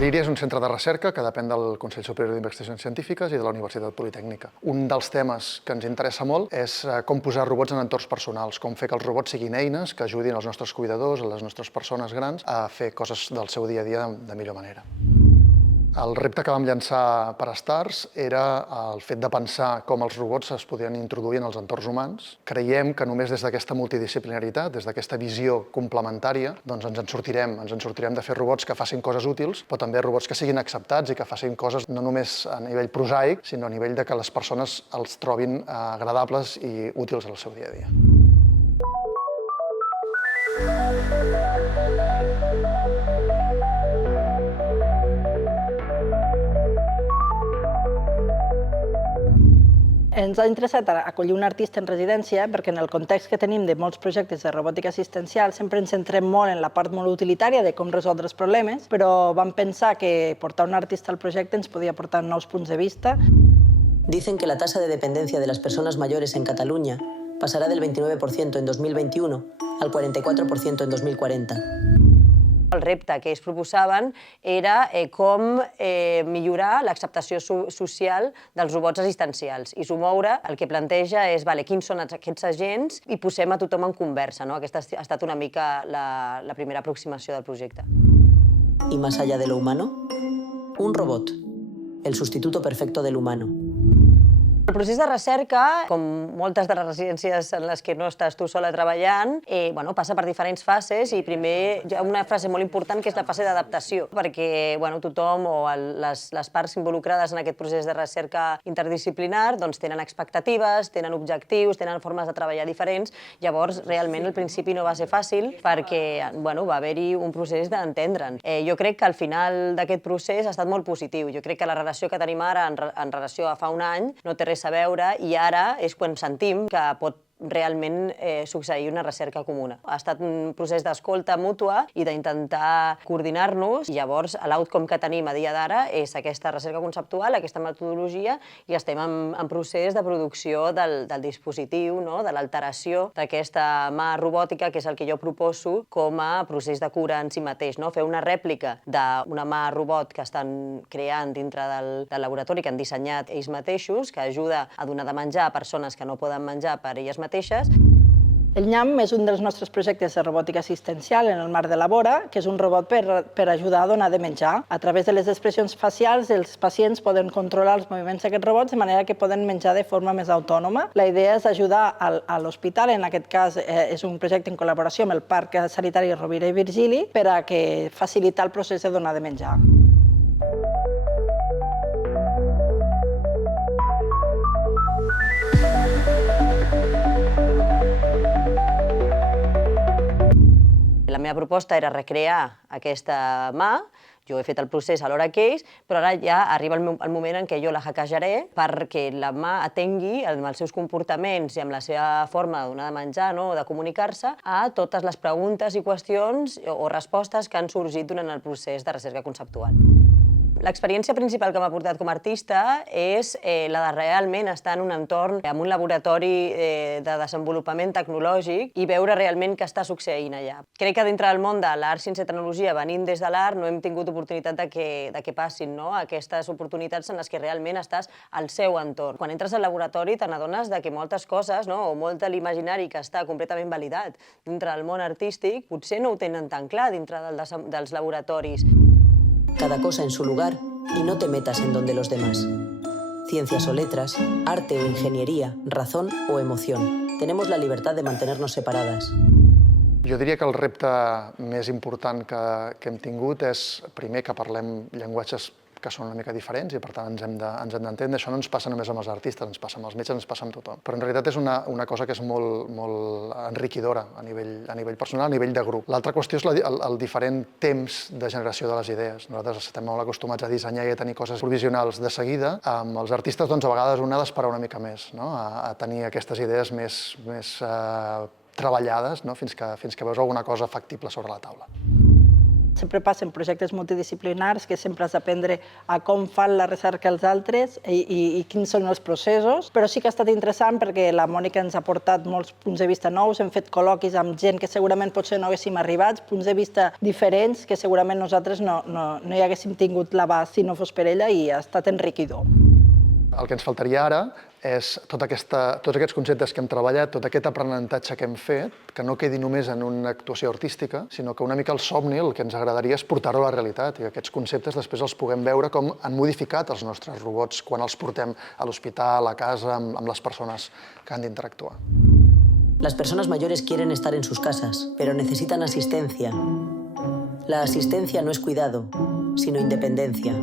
L'IRI és un centre de recerca que depèn del Consell Superior d'Investigacions Científiques i de la Universitat Politècnica. Un dels temes que ens interessa molt és com posar robots en entorns personals, com fer que els robots siguin eines que ajudin els nostres cuidadors, a les nostres persones grans, a fer coses del seu dia a dia de millor manera. El repte que vam llançar per a Stars era el fet de pensar com els robots es podien introduir en els entorns humans. Creiem que només des d'aquesta multidisciplinaritat, des d'aquesta visió complementària, doncs ens en sortirem de fer robots que facin coses útils, però també robots que siguin acceptats i que facin coses no només a nivell prosaic, sinó a nivell de que les persones els trobin agradables i útils al seu dia a dia. Ens ha interessat acollir un artista en residència perquè en el context que tenim de molts projectes de robòtica assistencial sempre ens centrem molt en la part molt utilitària de com resoldre els problemes, però vam pensar que portar un artista al projecte ens podia portar nous punts de vista. Dicen que la tasa de dependencia de las personas mayores en Cataluña pasará del 29% en 2021 al 44% en 2040. El repte que ells proposaven era com millorar l'acceptació social dels robots assistencials. I Sumoure el que planteja és quins són aquests agents i posem a tothom en conversa. Aquesta ha estat una mica la primera aproximació del projecte. ¿Y más allá de lo humano? Un robot, el sustituto perfecto del humano. El procés de recerca, com moltes de les residències en les que no estàs tu sola treballant, passa per diferents fases i primer hi ha una fase molt important que és la fase d'adaptació, perquè tothom o les parts involucrades en aquest procés de recerca interdisciplinar tenen expectatives, tenen objectius, tenen formes de treballar diferents. Llavors, realment, al principi no va ser fàcil perquè va haver-hi un procés d'entendre'n. Jo crec que al final d'aquest procés ha estat molt positiu. Jo crec que la relació que tenim ara en relació a fa un any no té res a veure i ara és quan sentim que pot realment succeir una recerca comuna. Ha estat un procés d'escolta mútua i d'intentar coordinar-nos i llavors l'outcome que tenim a dia d'ara és aquesta recerca conceptual, aquesta metodologia i estem en procés de producció del dispositiu, de l'alteració d'aquesta mà robòtica que és el que jo proposo com a procés de cura en si mateix. Fer una rèplica d'una mà robot que estan creant dintre del laboratori, que han dissenyat ells mateixos, que ajuda a donar de menjar a persones que no poden menjar per elles mateixes. El NYAM és un dels nostres projectes de robòtica assistencial en el marc de Labora, que és un robot per ajudar a donar de menjar. A través de les expressions facials, els pacients poden controlar els moviments d'aquests robots de manera que poden menjar de forma més autònoma. La idea és ajudar a l'hospital, en aquest cas és un projecte en col·laboració amb el Parc Sanitari Rovira i Virgili, per a facilitar el procés de donar de menjar. La meva proposta era recrear aquesta mà, jo he fet el procés alhora que ells, però ara ja arriba el moment en què jo la hackejaré perquè la mà atengui amb els seus comportaments i amb la seva forma de donar de menjar o de comunicar-se a totes les preguntes i qüestions o respostes que han sorgit durant el procés de recerca conceptual. L'experiència principal que m'ha portat com a artista és la de realment estar en un entorn, en un laboratori de desenvolupament tecnològic i veure realment què està succeint allà. Crec que dintre del món de l'art, ciència i tecnologia, venint des de l'art, no hem tingut oportunitat de que passin aquestes oportunitats en les que realment estàs al seu entorn. Quan entres al laboratori te n'adones que moltes coses, o molt de l'imaginari que està completament validat dintre del món artístic, potser no ho tenen tan clar dintre dels laboratoris. Cada cosa en su lugar y no te metas en donde los demás. Ciencias o letras, arte o ingeniería, razón o emoción. Tenemos la libertad de mantenernos separadas. Jo diria que el repte més important que hem tingut és, primer, que parlem llenguatges que són una mica diferents i, per tant, ens hem d'entendre. Això no ens passa només amb els artistes, ens passa amb els metges, ens passa amb tothom. Però, en realitat, és una cosa que és molt enriquidora a nivell personal, a nivell de grup. L'altra qüestió és el diferent temps de generació de les idees. Nosaltres estem molt acostumats a dissenyar i a tenir coses provisionals de seguida. Amb els artistes, a vegades, un ha d'esperar una mica més, a tenir aquestes idees més treballades fins que veus alguna cosa factible sobre la taula. Sempre passen projectes multidisciplinars que sempre has d'aprendre a com fan la recerca els altres i quins són els processos, però sí que ha estat interessant perquè la Mònica ens ha portat molts punts de vista nous, hem fet col·loquis amb gent que segurament potser no haguéssim arribat, punts de vista diferents que segurament nosaltres no hi haguéssim tingut l'abast si no fos per ella i ha estat enriquidor. El que ens faltaria ara és tots aquests conceptes que hem treballat, tot aquest aprenentatge que hem fet, que no quedi només en una actuació artística, sinó que una mica el somni, el que ens agradaria és portar-ho a la realitat i que aquests conceptes després els puguem veure com han modificat els nostres robots quan els portem a l'hospital, a casa, amb les persones que han d'interactuar. Las personas mayores quieren estar en sus casas, pero necesitan asistencia. La asistencia no es cuidado, sino independencia.